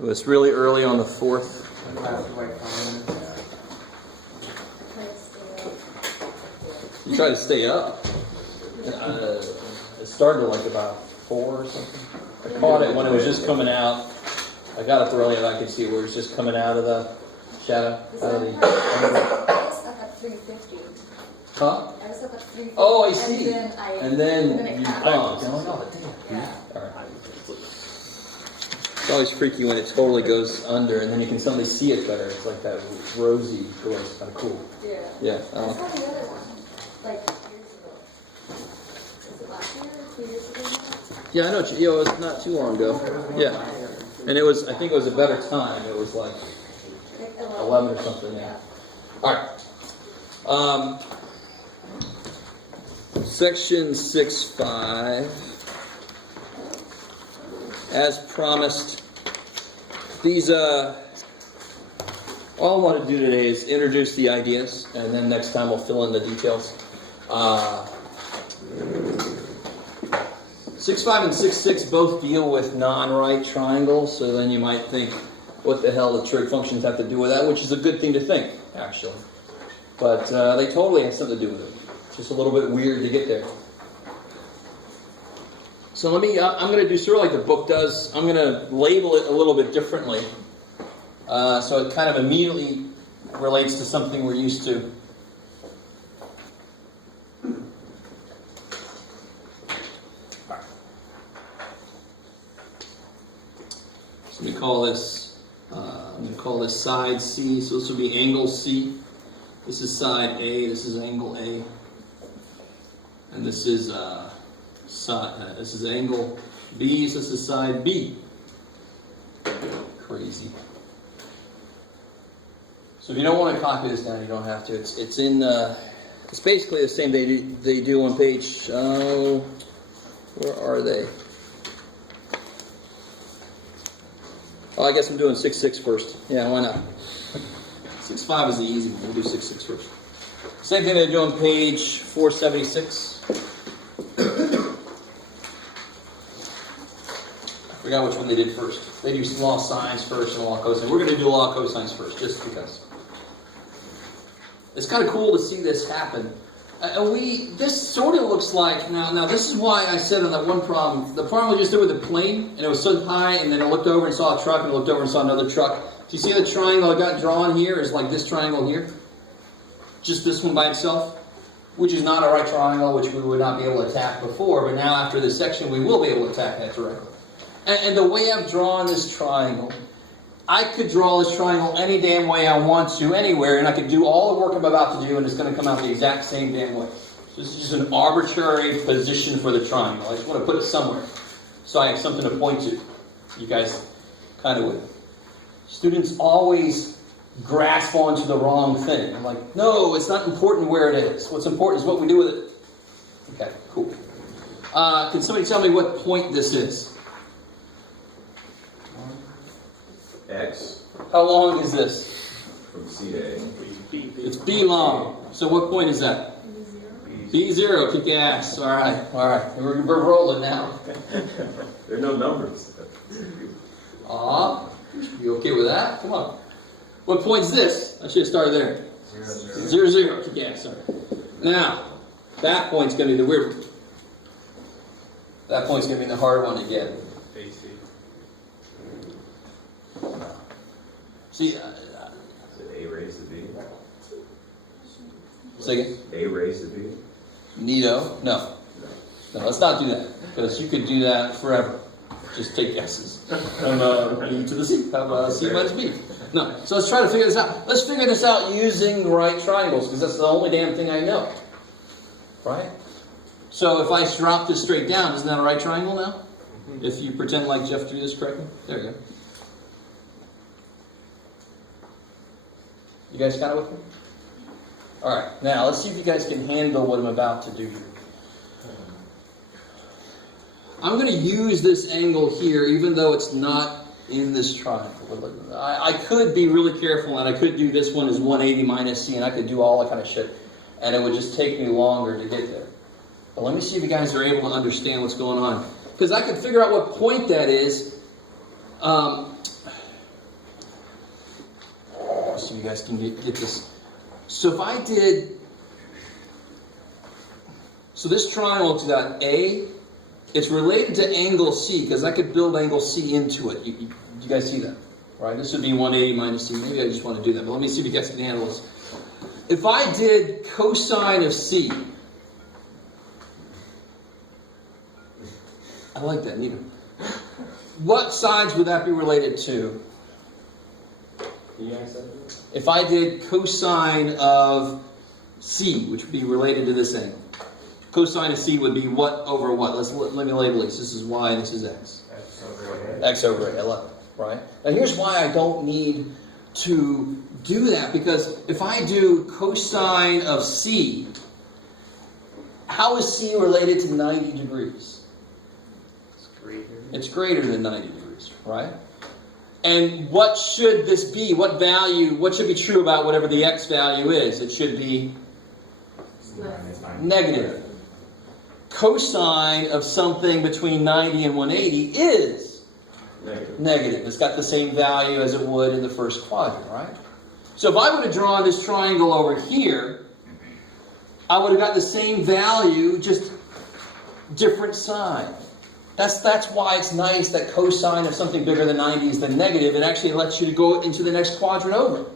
It was really early on the 4th. You tried to stay up. It started like about 4 or something. I caught it when it was just coming out. I got up early and I could see where it was just coming out of the shadow. Out of the. I was up at 3:50. Huh? I was up at 3:50. Oh, I see. And then you bumped. Oh, damn. Yeah. All right. It's always freaky when it totally goes under, and then you can suddenly see it better. It's like that rosy glow. It's kind of cool. Yeah. Yeah. I saw the other one, like years ago. Was it last year or 2 years ago? Yeah, I know. It was not too long ago. Yeah. And it was, I think it was a better time. It was like 11 or something, yeah. All right. Section 6.5. As promised, these, all I want to do today is introduce the ideas, and then next time we'll fill in the details. 6.5 and 6.6 both deal with non-right triangles, so then you might think, what the hell do trig functions have to do with that? Which is a good thing to think, actually. But they totally have something to do with it. It's just a little bit weird to get there. So I'm going to do sort of like the book does. I'm going to label it a little bit differently. So it kind of immediately relates to something we're used to. So we call this, I'm going to call this side C. So this will be angle C. This is side A. This is angle A. And this is angle B. So this is side B. Crazy. So if you don't want to copy this down, you don't have to. It's in. It's basically the same they do on page. Where are they? Oh, I guess I'm doing 6.6 first. Yeah, why not? 6.5 is the easy one. We'll do 6.6 first. Same thing they do on page 476. I forgot which one they did first. They do law of sines first and law of cosine. We're going to do law of cosines first, just because. It's kind of cool to see this happen. This sort of looks like, now this is why I said on that one problem, the problem we just did with the plane, and it was so high, and then I looked over and saw a truck, and I looked over and saw another truck. Do you see the triangle I got drawn here is like this triangle here? Just this one by itself, which is not a right triangle, which we would not be able to attack before, but now after this section, we will be able to attack that directly. And the way I've drawn this triangle, I could draw this triangle any damn way I want to, anywhere, and I could do all the work I'm about to do, and it's going to come out the exact same damn way. So this is just an arbitrary position for the triangle. I just want to put it somewhere, so I have something to point to. You guys kind of would. Students always grasp onto the wrong thing. I'm like, no, it's not important where it is. What's important is what we do with it. Okay, cool. Can somebody tell me what point this is? X. How long is this? From C to A. It's B long. So what point is that? B0. Kick ass. All right. We're rolling now. There are no numbers. You should be okay with that. Come on. What point's this? I should have started there. 0, 0. 0, 0. Kick ass. Sorry. Now, that point's going to be the weird one. That point's going to be the hard one to get. AC. See, Is it A raised to B? say again. A raised to B? Neato. No, let's not do that. Because you could do that forever. Just take S's. B to the C. How about C minus B? No. So let's try to figure this out. Let's figure this out using right triangles, because that's the only damn thing I know. Right? So if I drop this straight down, isn't that a right triangle now? If you pretend like Jeff drew this correctly? There you go. You guys kind of with me? Alright, now let's see if you guys can handle what I'm about to do here. I'm going to use this angle here, even though it's not in this triangle. I could be really careful, and I could do this one as 180 minus C, and I could do all that kind of shit, and it would just take me longer to get there. But let me see if you guys are able to understand what's going on. Because I could figure out what point that is. guys can get this. So if I did, so this triangle to that A, it's related to angle C, because I could build angle C into it. You guys see that? Right? This would be 180 minus C. Maybe I just want to do that, but let me see if you guys can handle this. If I did cosine of C, I like that, Nita. What sides would that be related to? If I did cosine of C, which would be related to this angle. Cosine of C would be what over what? Let me label this. This is Y and this is X. X over A. I love it, right? Now here's why I don't need to do that, because if I do cosine of C, how is C related to 90 degrees? It's greater than 90 degrees, right? And what should this be? What value, what should be true about whatever the X value is? It should be negative. Cosine of something between 90 and 180 is negative. It's got the same value as it would in the first quadrant, right? So if I would have drawn this triangle over here, I would have got the same value, just different sign. That's why it's nice that cosine of something bigger than 90 is the negative. It actually lets you go into the next quadrant over.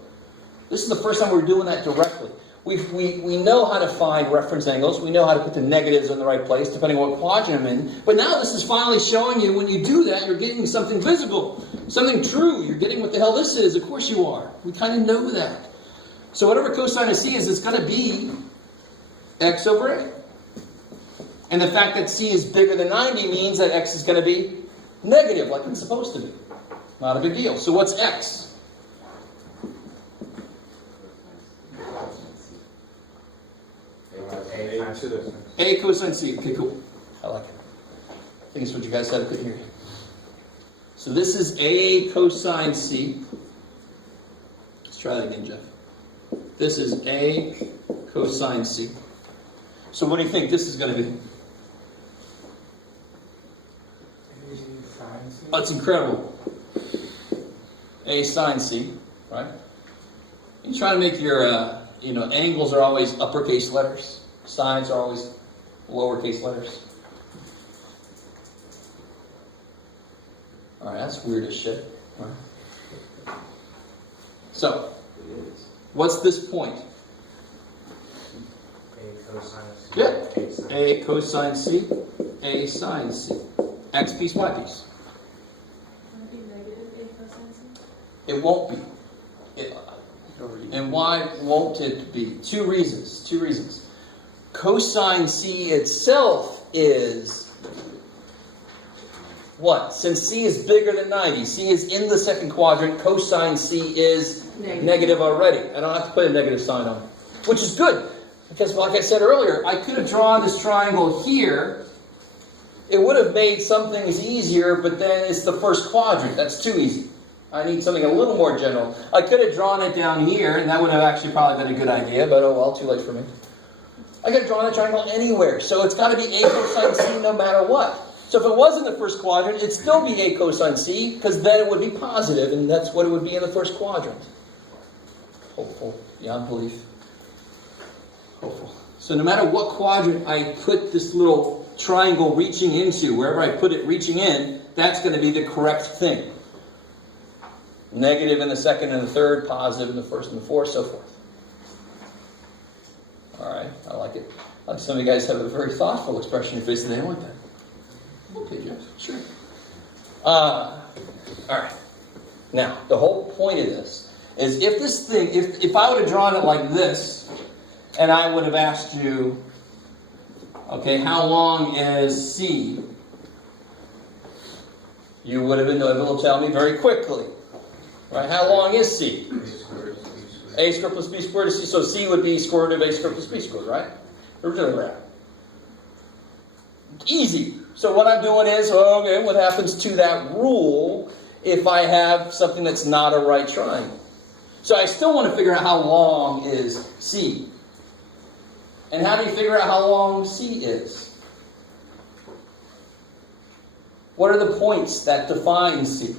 This is the first time we're doing that directly. We know how to find reference angles. We know how to put the negatives in the right place, depending on what quadrant I'm in. But now this is finally showing you when you do that, you're getting something visible, something true. You're getting what the hell this is. Of course you are. We kind of know that. So whatever cosine of C is, it's going to be X over A. And the fact that C is bigger than 90 means that X is going to be negative, like it's supposed to be. Not a big deal. So what's X? A cosine C. Okay, cool. I like it. I think it's what you guys said. I couldn't hear you. So this is A cosine C. Let's try that again, Jeff. This is A cosine C. So what do you think this is going to be? That's incredible. A sine C, right? You try to make your, angles are always uppercase letters. Sines are always lowercase letters. All right, that's weird as shit. Right. So, what's this point? A cosine C. Yeah. A cosine C, A sine C. X piece, Y piece. Would it be negative A cosine C? It won't be. And why won't it be? Two reasons. Cosine C itself is what? Since C is bigger than 90, C is in the second quadrant, cosine C is negative already. I don't have to put a negative sign on it, which is good. Because like I said earlier, I could have drawn this triangle here. It would have made some things easier, but then it's the first quadrant. That's too easy. I need something a little more general. I could have drawn it down here, and that would have actually probably been a good idea, but oh well, too late for me. I could have drawn a triangle anywhere, so it's got to be A cosine C no matter what. So if it was in the first quadrant, it'd still be A cosine C, because then it would be positive, and that's what it would be in the first quadrant. Hopeful. Beyond belief. Hopeful. So no matter what quadrant I put this little triangle reaching into, wherever I put it reaching in, that's going to be the correct thing. Negative in the second and the third, positive in the first and the fourth, so forth. Alright, I like it. Like some of you guys have a very thoughtful expression on your face today. I like that. Okay, Jeff, sure. Alright. Now, the whole point of this is if this thing, if I would have drawn it like this, and I would have asked you, okay, how long is C? You would have been able to tell me very quickly. Right? How long is C? A squared plus B squared is C. So C would be square root of A squared plus B squared, right? Originally that. Easy. So what I'm doing is, okay, what happens to that rule if I have something that's not a right triangle? So I still want to figure out how long is C. And how do you figure out how long C is? What are the points that define C?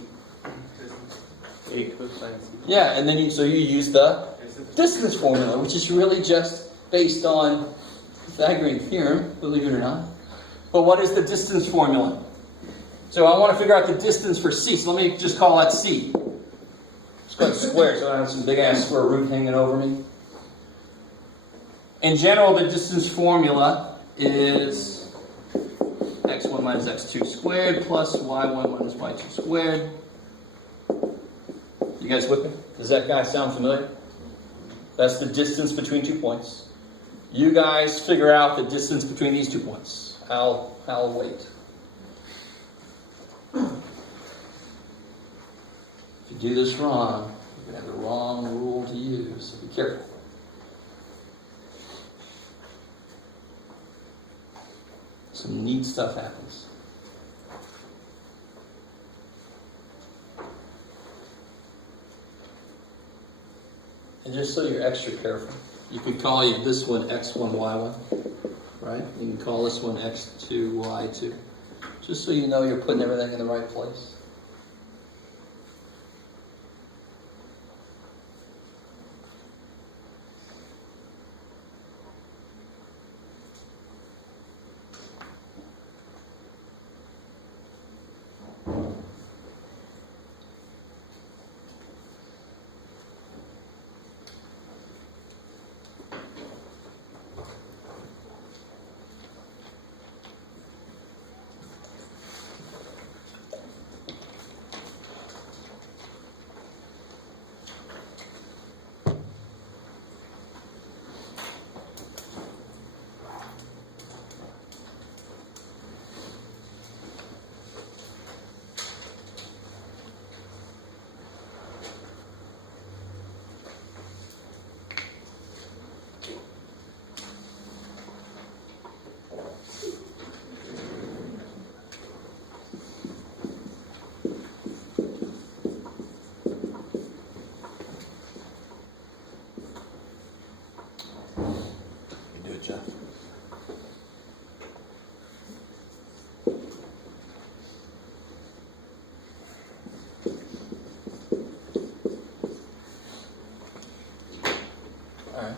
A cosine C. Yeah, and then you use the distance formula, which is really just based on Pythagorean theorem, believe it or not. But what is the distance formula? So I want to figure out the distance for C. So let me just call that C. Let's call it square, so I don't have some big ass square root hanging over me. In general, the distance formula is x1 minus x2 squared plus y1 minus y2 squared. You guys with me? Does that guy sound familiar? That's the distance between 2 points. You guys figure out the distance between these 2 points. I'll wait. If you do this wrong, you're going to have the wrong rule to use. So be careful. Some neat stuff happens. And just so you're extra careful, you could call this one x1, y1, right? You can call this one x2, y2. Just so you know you're putting everything in the right place.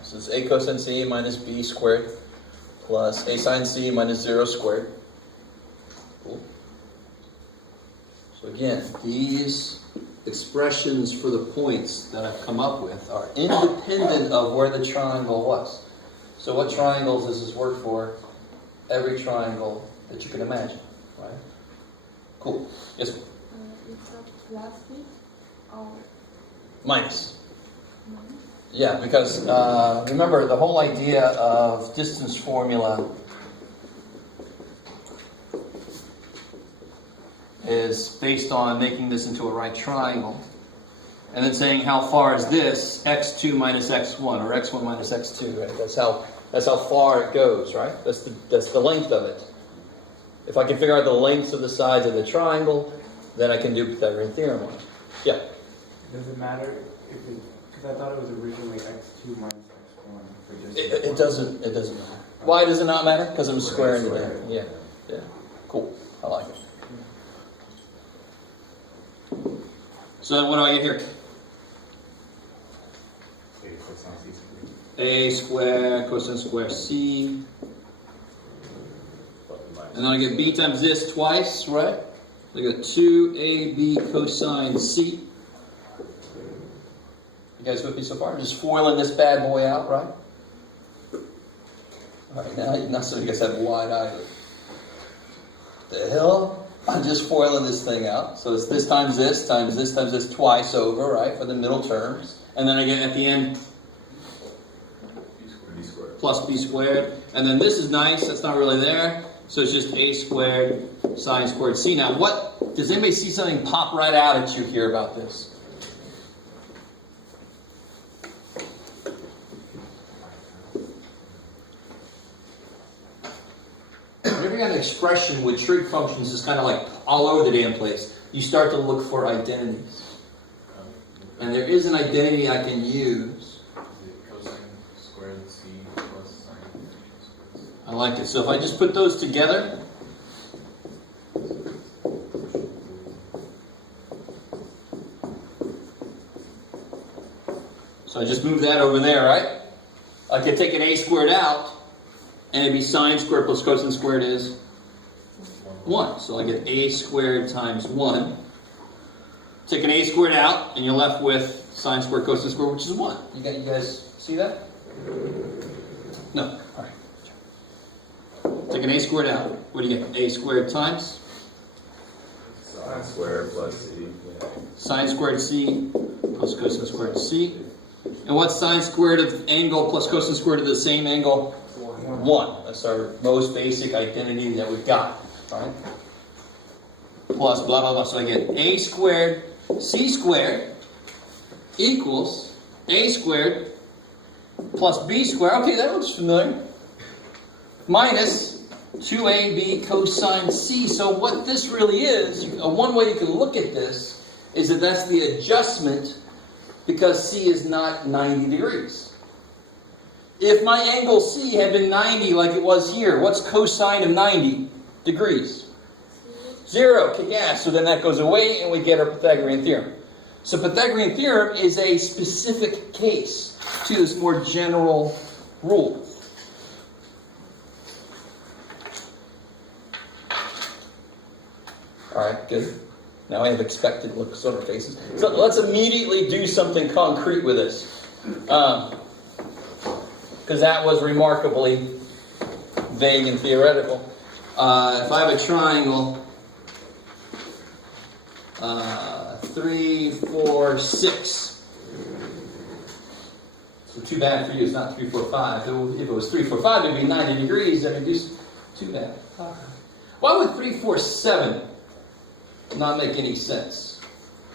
So it's a cosine C minus b squared plus a sine C minus 0 squared. Cool. So again, these expressions for the points that I've come up with are independent of where the triangle was. So what triangles does this work for? Every triangle that you can imagine, right? Cool. Yes, ma'am. It's a plus B or Minus. Yeah, because remember the whole idea of distance formula is based on making this into a right triangle and then saying how far is this x2 minus x1 or x1 minus x2, right? That's how far it goes, right? That's the length of it. If I can figure out the lengths of the sides of the triangle, then I can do Pythagorean theorem on it. Yeah. Does it matter if it? Because I thought it was originally x2 minus x1 for just. It doesn't matter. Why does it not matter? Because I'm squaring it down. Yeah. Cool. I like it. So then what do I get here? A squared cosine square C. And then I get b times this twice, right? I got 2ab cosine C. You guys with me so far? Just foiling this bad boy out, right? Alright, now some of you guys have wide eyes. The hell? I'm just foiling this thing out. So it's this times this times this times this twice over, right? For the middle terms. And then I get at the end B squared. plus b squared. And then this is nice, that's not really there. So it's just a squared sine squared C. Now what, does anybody see something pop right out at you here about this? Whenever you have an expression with trig functions is kind of like all over the damn place, you start to look for identities. And there is an identity I can use. Cosine squared C plus sine squared C. I like it. So if I just put those together, So I just moved that over there, right? I could take an a squared out, and it'd be sine squared plus cosine squared is 1. So I get a squared times 1. Take an a squared out, and you're left with sine squared cosine squared, which is 1. You guys see that? No. All right. Take an a squared out. What do you get? A squared times Sine squared plus c. Yeah. sine squared c plus cosine squared c. And what's sine squared of angle plus cosine squared of the same angle? 1. That's our most basic identity that we've got. All right? Plus blah, blah, blah. So I get a squared c squared equals a squared plus b squared. Okay, that looks familiar. Minus 2ab cosine c. So what this really is, one way you can look at this is that that's the adjustment because c is not 90 degrees. If my angle c had been 90 like it was here, what's cosine of 90 degrees? 0. Yeah, so then that goes away and we get our Pythagorean theorem. So Pythagorean theorem is a specific case to this more general rule. Alright, good. Now I have expectant looks on our faces. So let's immediately do something concrete with this. Because that was remarkably vague and theoretical. If I have a triangle, 3, 4, 6. So too bad for you, it's not 3, 4, 5. If it was 3, 4, 5, it'd be 90 degrees. That'd be too bad. Why would 3, 4, 7 not make any sense?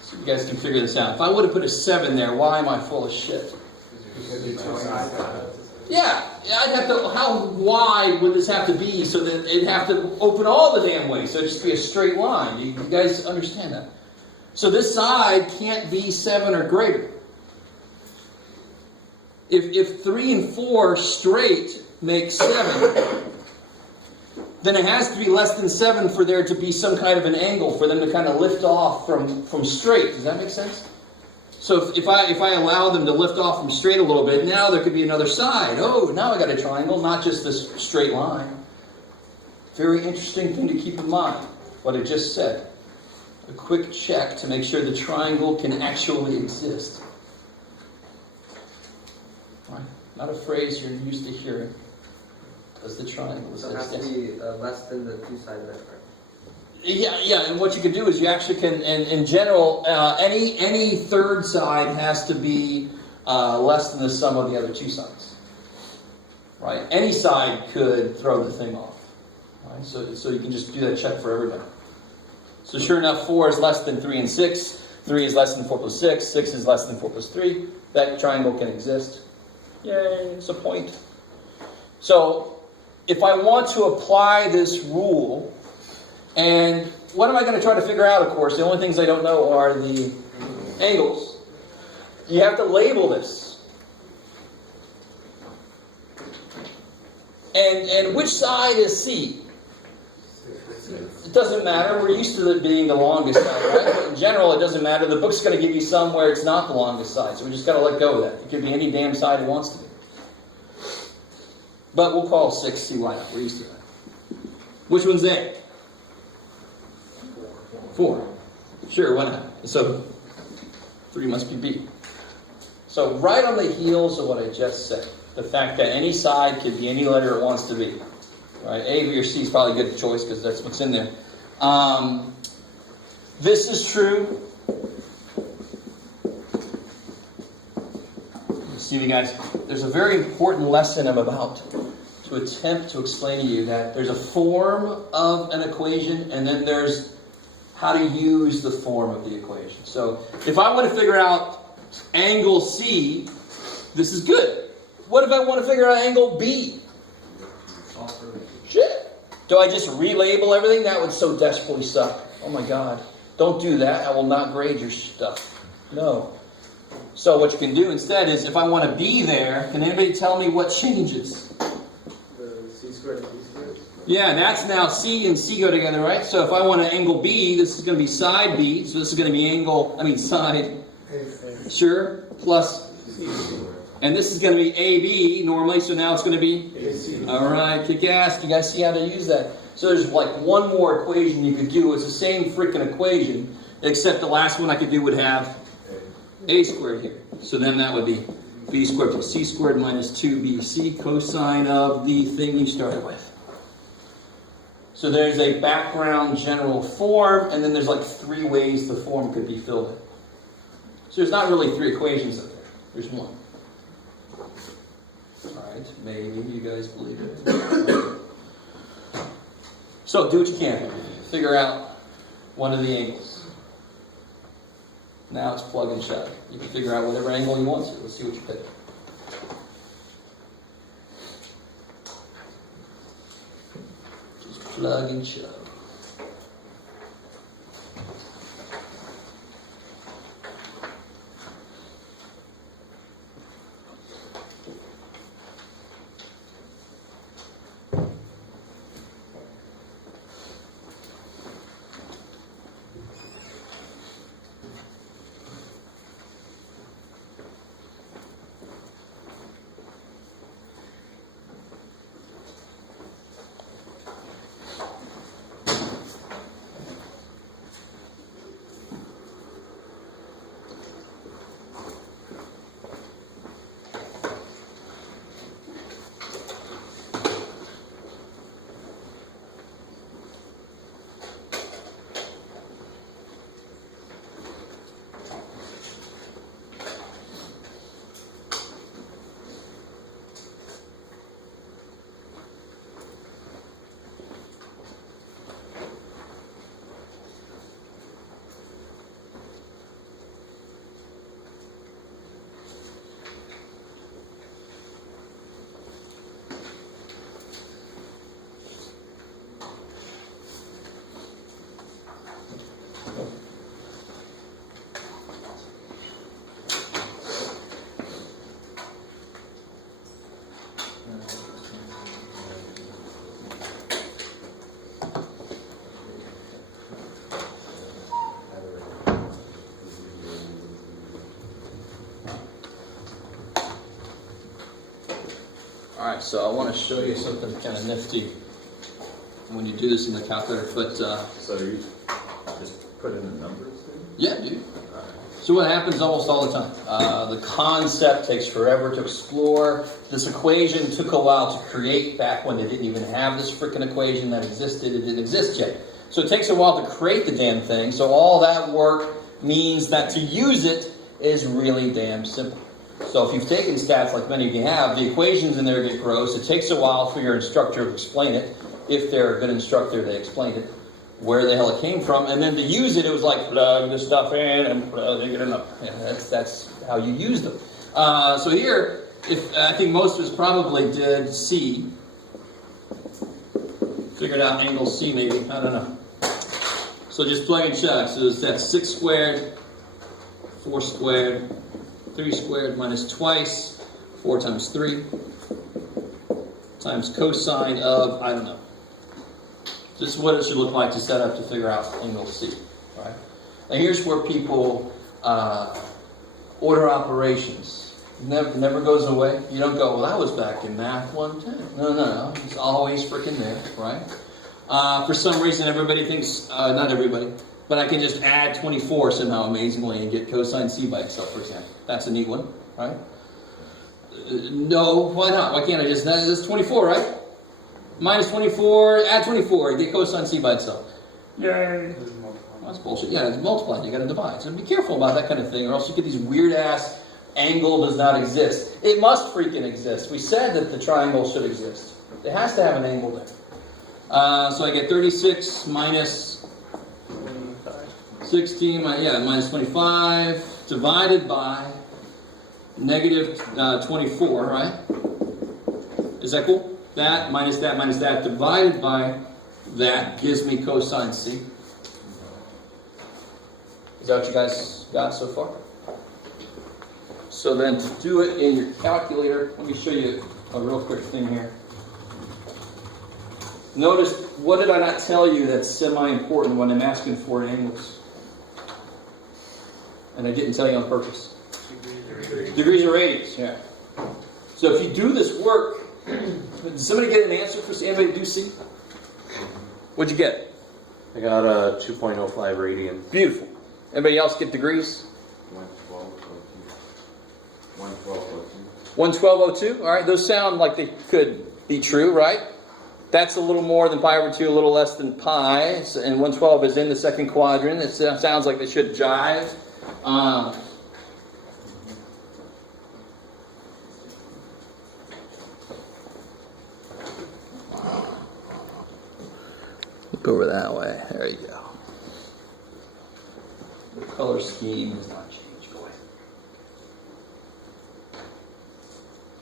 So you guys can figure this out. If I would have put a 7 there, why am I full of shit? Yeah, I'd have to. How wide would this have to be so that it'd have to open all the damn way? So it'd just be a straight line. You guys understand that? So this side can't be 7 or greater. If 3 and 4 straight make 7, then it has to be less than 7 for there to be some kind of an angle for them to kind of lift off from straight. Does that make sense? So if I allow them to lift off from straight a little bit, now there could be another side. Oh, now I got a triangle, not just this straight line. Very interesting thing to keep in mind, what I just said. A quick check to make sure the triangle can actually exist. Right? Not a phrase you're used to hearing. Does the triangle exist? So it has to be less than the two sides of that, right? Yeah, and what you can do is you actually can, in general, any third side has to be less than the sum of the other two sides. Right? Any side could throw the thing off. Right? So you can just do that check for everybody. So sure enough, 4 is less than 3 and 6. 3 is less than 4 plus 6. 6 is less than 4 plus 3. That triangle can exist. Yay, it's a point. So if I want to apply this rule, and what am I going to try to figure out, of course? The only things I don't know are the angles. You have to label this. And which side is C? It doesn't matter. We're used to it being the longest side, right? But in general, it doesn't matter. The book's going to give you some where it's not the longest side. So we just got to let go of that. It could be any damn side it wants to be. But we'll call 6 C. Why not? We're used to that. Which one's A? 4. Sure, why not? So 3 must be B. So right on the heels of what I just said, the fact that any side can be any letter it wants to be. Right? A, B, or C is probably a good choice because that's what's in there. This is true. See you guys. There's a very important lesson I'm about to attempt to explain to you that there's a form of an equation and then there's how to use the form of the equation. So if I want to figure out angle C, this is good. What if I want to figure out angle B? Shit. Do I just relabel everything? That would so desperately suck. Oh my God. Don't do that. I will not grade your stuff. No. So what you can do instead is, if I want to be there, can anybody tell me what changes? The C squared and B squared? Yeah, that's now C and C go together, right? So if I want an angle B, this is going to be side B. So this is going to be side, sure, plus And this is going to be AB normally, so now it's going to be... AC. All right, kick ass. You guys see how to use that? So there's like one more equation you could do. It's the same freaking equation, except the last one I could do would have a squared here. So then that would be b squared plus c squared minus 2bc cosine of the thing you started with. So there's a background general form, and then there's like 3 ways the form could be filled in. So there's not really 3 equations up there. There's one. Alright, maybe you guys believe it. So do what you can. Figure out one of the angles. Now it's plug and chug. You can figure out whatever angle you want to. Let's see what you pick. Just plug and chug. Alright, so I want to show you something kind of nifty when you do this in the calculator, but So you just put in the numbers? yeah, dude. So what happens almost all the time? The concept takes forever to explore. This equation took a while to create back when they didn't even have this freaking equation that existed. It didn't exist yet. So it takes a while to create the damn thing. So all that work means that to use it is really damn simple. So if you've taken stats like many of you have, the equations in there get gross. It takes a while for your instructor to explain it. If they're a good instructor, they explained it, where the hell it came from. And then to use it, it was like plug this stuff in and plug it in. Yeah, that's how you use them. So here, I think most of us probably did C. Figured out angle C maybe, I don't know. So just plug and chug. So that's 6 squared, 4 squared, 3 squared minus twice, 4 times 3, times cosine of, I don't know. This is what it should look like to set up to figure out angle C. Right? Now here's where people order operations. Never goes away. You don't go, well, that was back in math 110. No. It's always freaking there, right? For some reason, everybody thinks, not everybody, but I can just add 24 somehow amazingly and get cosine C by itself, for example. That's a neat one, right? No, why not? Why can't I just, that's 24, right? Minus 24, add 24, you get cosine C by itself. Yay! Well, that's bullshit. Yeah, it's multiplied, you gotta divide. So be careful about that kind of thing, or else you get these weird-ass angle does not exist. It must freaking exist. We said that the triangle should exist. It has to have an angle there. So I get 36 minus 16, minus 25, divided by negative 24, right? Is that cool? That, minus that, divided by that gives me cosine C. Is that what you guys got so far? So then to do it in your calculator, let me show you a real quick thing here. Notice, what did I not tell you that's semi-important when I'm asking for angles? And I didn't tell you on purpose. Degrees or radians, yeah. So if you do this work, did somebody get an answer for anybody do C? What'd you get? I got a 2.05 radians. Beautiful. Anybody else get degrees? 112.02. All right, those sound like they could be true, right? That's a little more than pi over 2, a little less than pi, and 112 is in the second quadrant. It sounds like they should jive. Look over that way. There you go. The color scheme has not changed. Go ahead.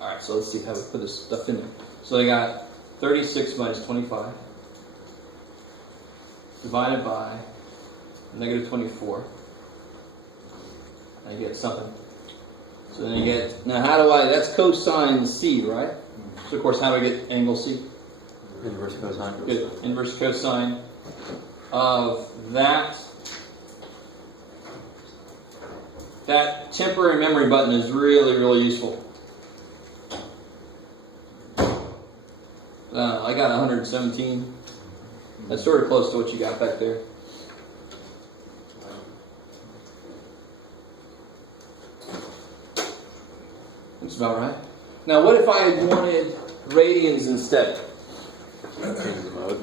Alright, so let's see how we put this stuff in there. So they got 36 minus 25 divided by negative 24. I get something. So then you get, now how do I, that's cosine C, right? So of course, how do I get angle C? Inverse cosine. Good. Inverse cosine of that. That temporary memory button is really, really useful. I got 117. That's sort of close to what you got back there. That's about right. Now, what if I had wanted radians instead? Change the mode.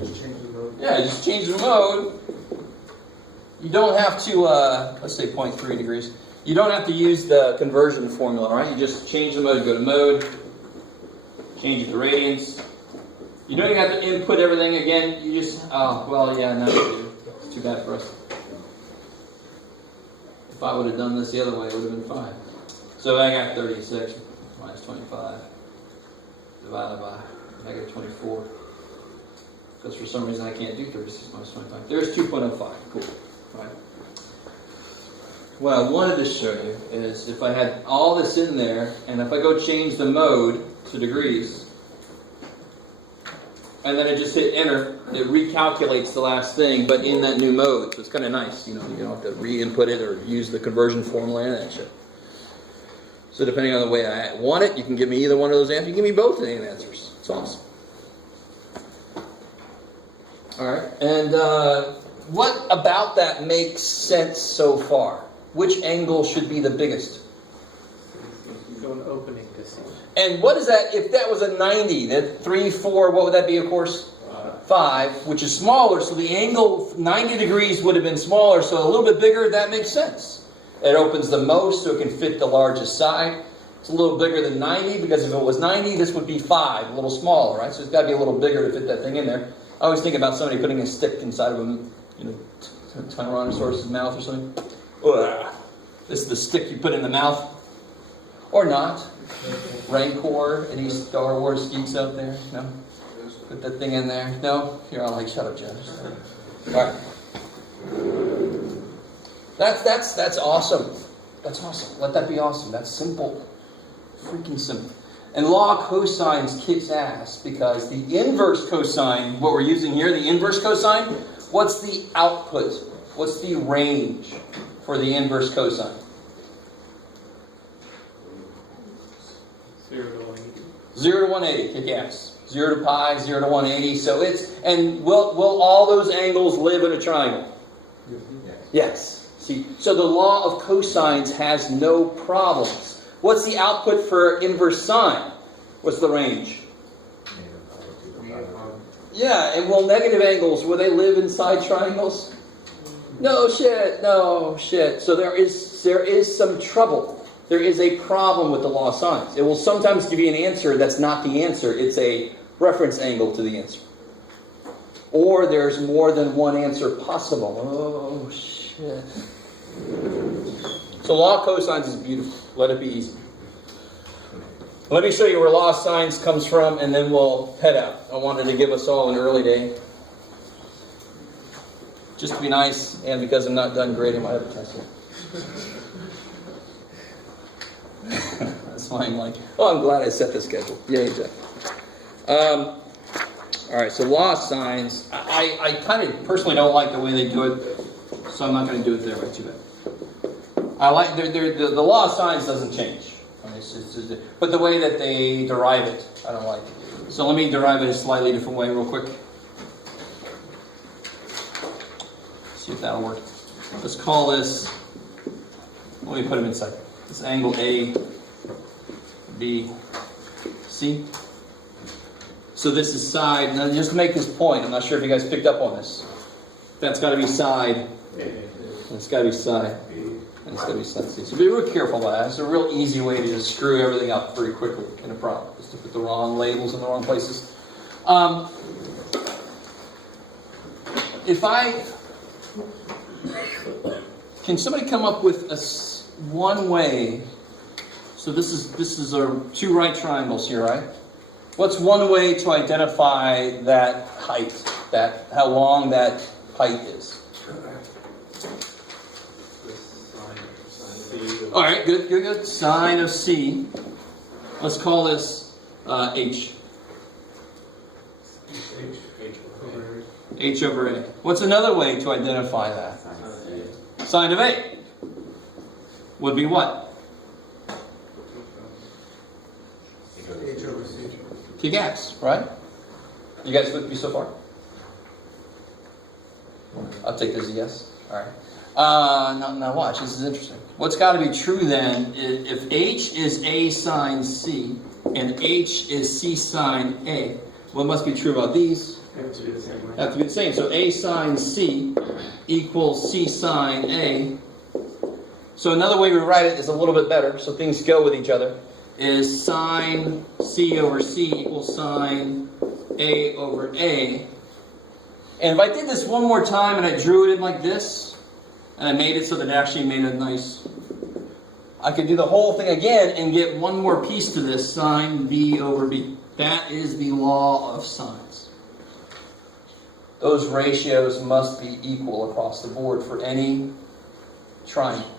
Just change the mode. Yeah, just change the mode. You don't have to, let's say 0.3 degrees. You don't have to use the conversion formula, right? You just change the mode, go to mode, change it to radians. You don't even have to input everything again. You just, oh, well, yeah, no, you do. It's too bad for us. If I would have done this the other way, it would have been fine. So I got 36 minus 25 divided by negative 24. Because for some reason I can't do 36 minus 25. There's 2.05. Cool. Right. What I wanted to show you is if I had all this in there, and if I go change the mode to degrees, and then I just hit enter, it recalculates the last thing, but in that new mode. So it's kind of nice, you know, you don't have to re-input it or use the conversion formula and that shit. So depending on the way I want it, you can give me either one of those answers. You can give me both of the answers. It's awesome. All right, and what about that makes sense so far? Which angle should be the biggest? So an opening to see. And what is that, if that was a 90, that 3, 4, what would that be, of course? 5, which is smaller, so the angle 90 degrees would have been smaller, so a little bit bigger, that makes sense. It opens the most, so it can fit the largest side. It's a little bigger than 90, because if it was 90, this would be 5, a little smaller, right? So it's got to be a little bigger to fit that thing in there. I always think about somebody putting a stick inside of a, Tyrannosaurus' mouth or something. Ugh. This is the stick you put in the mouth. Or not. Rancor, any Star Wars geeks out there? No? Put that thing in there. No? Here, I'll shut up, Joe. Alright. That's awesome. That's awesome. Let that be awesome. That's simple. Freaking simple. And law of cosines kicks ass because the inverse cosine, what we're using here, the inverse cosine, what's the output? What's the range for the inverse cosine? 0 to 180. 0 to 180, kick ass. 0 to pi, 0 to 180. So it's, and will all those angles live in a triangle? Yes. See, so the law of cosines has no problems. What's the output for inverse sine? What's the range? Yeah, and will negative angles, will they live inside triangles? No shit, no shit. So there is some trouble. There is a problem with the law of sines. It will sometimes give you an answer that's not the answer. It's a reference angle to the answer. Or there's more than one answer possible. Oh shit. So law of cosines is beautiful. Let it be easy. Let me show you where law of sines comes from, and then we'll head out. I wanted to give us all an early day. Just to be nice, and because I'm not done grading my other test yet. That's why I'm like, oh, I'm glad I set the schedule. Yay, Jeff. All right, so law of sines. I kind of personally don't like the way they do it, so I'm not going to do it their way too bad. I like the law of sines doesn't change. But the way that they derive it, I don't like. So let me derive it a slightly different way real quick. See if that'll work. Let's call this, let me put them inside. This angle A, B, C. So this is side, now just to make this point, I'm not sure if you guys picked up on this. That's got to be side. It's got to be side. And it's got to be side C. So be real careful about that. It's a real easy way to just screw everything up very quickly in a problem. Just to put the wrong labels in the wrong places. Can somebody come up with one way? So this is two right triangles here, right? What's one way to identify that height, how long that height is? All right, good. Sine of C. Let's call this H. H over A. What's another way to identify that? Sine of A would be what? H over C. Kick ass, right? You guys with me so far? I'll take this as a yes. All right. Now watch. This is interesting. What's got to be true then, if H is A sine C and H is C sine A, what must be true about these? Have to be the same way. Have to be the same. So A sine C equals C sine A. So another way we write it is a little bit better, so things go with each other, is sine C over C equals sine A over A. And if I did this one more time and I drew it in like this, and I made it so that it actually made a nice, I could do the whole thing again and get one more piece to this, sine B over B. That is the law of sines. Those ratios must be equal across the board for any triangle.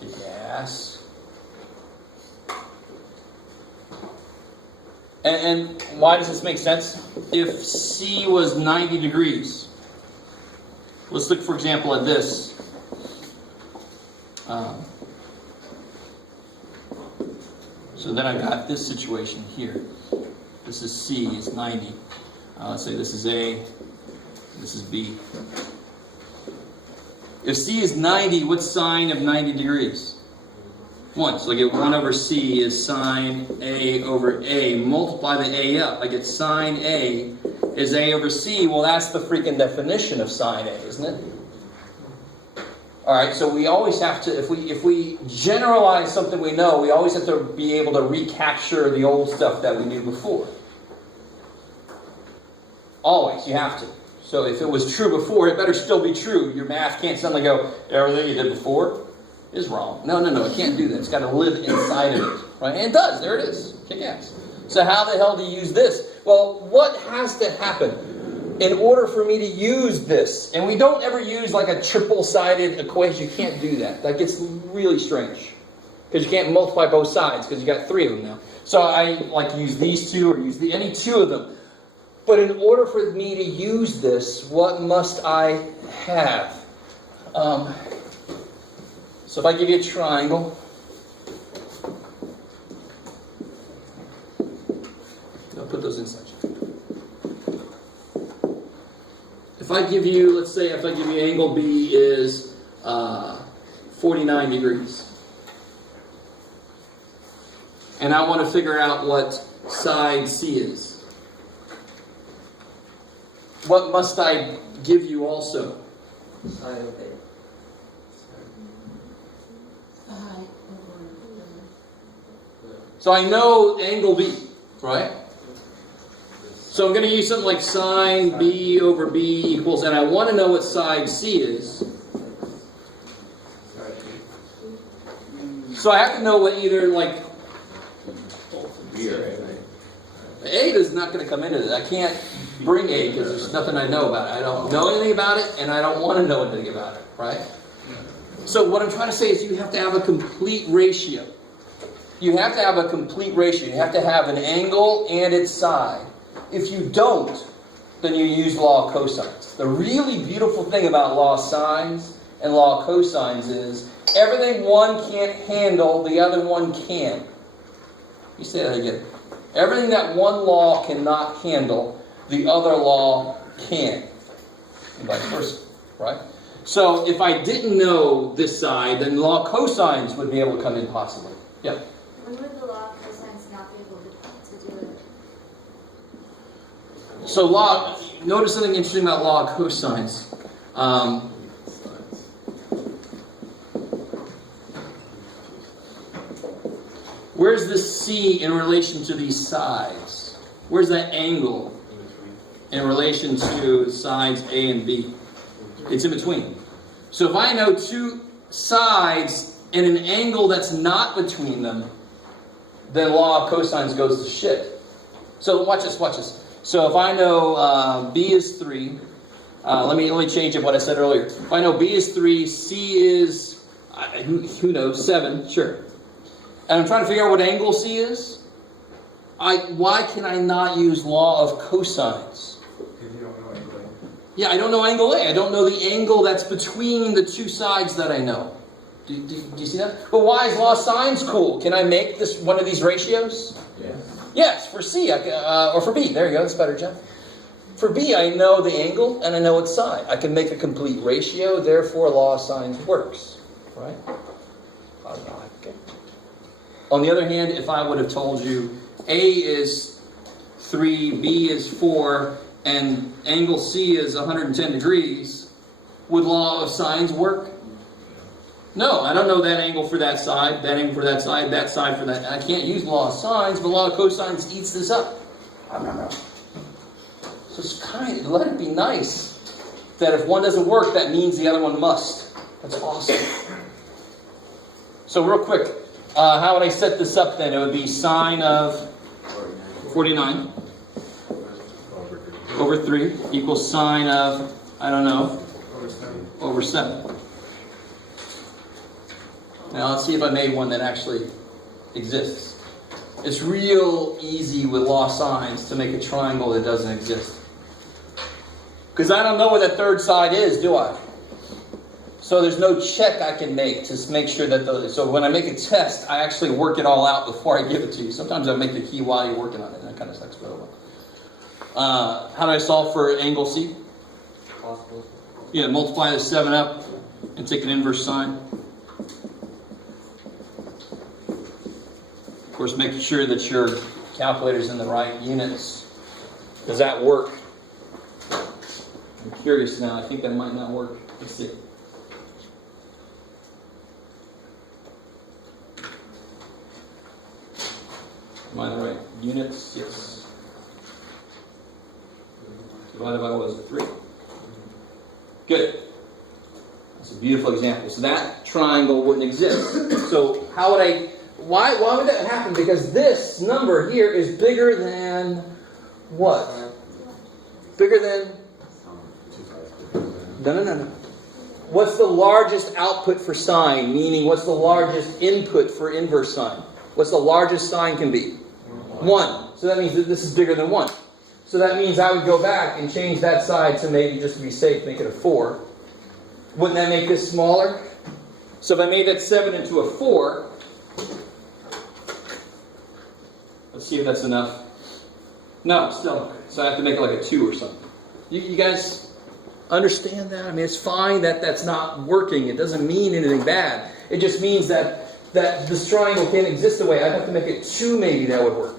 Yes. And why does this make sense? If C was 90 degrees, let's look, for example, at this. So then I've got this situation here. This is C, is 90. Let's say this is A, this is B. If C is 90, what's sine of 90 degrees? 1. So I get 1 over C is sine A over A. Multiply the A up. I get sine A is A over C. Well, that's the freaking definition of sine A, isn't it? Alright, so we always have to, if we generalize something we know, we always have to be able to recapture the old stuff that we knew before. Always, you have to. So if it was true before, it better still be true. Your math can't suddenly go, everything you did before is wrong. No, it can't do that. It's got to live inside of it. Right? And it does. There it is. Kick ass. So how the hell do you use this? Well, what has to happen in order for me to use this? And we don't ever use like a triple-sided equation. You can't do that. That gets really strange. Because you can't multiply both sides because you got 3 of them now. So I like to use these two or use any 2 of them. But in order for me to use this, what must I have? So if I give you a triangle, I'll put those inside. If I give you, let's say, if I give you angle B is 49 degrees. And I want to figure out what side C is. What must I give you also? Sine of A. So I know angle B, right? So I'm going to use something like sine B over B equals, and I want to know what side C is. So I have to know what either like B or A. A is not going to come into this. I can't bring A because there's nothing I know about it. I don't know anything about it, and I don't want to know anything about it, right? So what I'm trying to say is you have to have a complete ratio. You have to have a complete ratio. You have to have an angle and its side. If you don't, then you use law of cosines. The really beautiful thing about law of sines and law of cosines is everything one can't handle, the other one can. You say that again. Everything that one law cannot handle, the other law can. And vice versa, right? So if I didn't know this side, then law of cosines would be able to come in possibly. Yeah? When would the law of cosines not be able to do it? So notice something interesting about law of cosines. Where's the C in relation to these sides? Where's that angle in relation to sides A and B? It's in between. So if I know two sides and an angle that's not between them, then law of cosines goes to shit. So watch this. So if I know B is 3, let me change up what I said earlier. If I know B is 3, C is, who knows, 7, sure. And I'm trying to figure out what angle C is. Why can I not use law of cosines? Because you don't know angle A. Yeah, I don't know angle A. I don't know the angle that's between the two sides that I know. Do you see that? But why is law of sines cool? Can I make this one of these ratios? Yeah. Yes, for C, or for B. There you go. That's better, Jeff. For B, I know the angle and I know its side. I can make a complete ratio. Therefore, law of sines works. Right? Okay. On the other hand, if I would have told you A is 3, B is 4, and angle C is 110 degrees, would law of sines work? No, I don't know that angle for that side, that angle for that side for that. I can't use law of sines, but law of cosines eats this up. So it's let it be nice that if one doesn't work, that means the other one must. That's awesome. So real quick, how would I set this up then? It would be sine of 49 over 3 equals sine of, I don't know, over 7. Now let's see if I made one that actually exists. It's real easy with law of sines to make a triangle that doesn't exist. Because I don't know where that third side is, do I? So there's no check I can make to make sure that so when I make a test, I actually work it all out before I give it to you. Sometimes I make the key while you're working on it, and that kind of sucks, by the way. How do I solve for angle C? Possible. Yeah, multiply the 7 up and take an inverse sine. Of course, make sure that your calculator's in the right units. Does that work? I'm curious now. I think that might not work. Let's see. Am I in the right units? Yes. Divided by what is it? 3. Good. That's a beautiful example. So that triangle wouldn't exist. So how would I... Why would that happen? Because this number here is bigger than what? Bigger than... No. What's the largest output for sine? Meaning, what's the largest input for inverse sine? What's the largest sine can be? 1. So that means that this is bigger than 1. So that means I would go back and change that side to maybe, just to be safe, make it a 4. Wouldn't that make this smaller? So if I made that 7 into a 4... Let's see if that's enough. No, still. So I have to make it like a 2 or something. You guys understand that? I mean, it's fine that that's not working. It doesn't mean anything bad. It just means that this triangle can't exist the way. I'd have to make it 2 maybe that would work.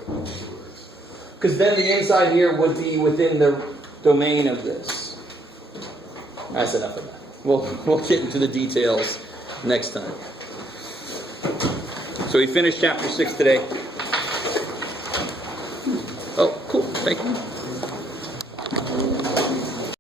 Because then the inside here would be within the domain of this. That's enough of that. We'll get into the details next time. So we finished chapter 6 today. Oh, cool. Thank you.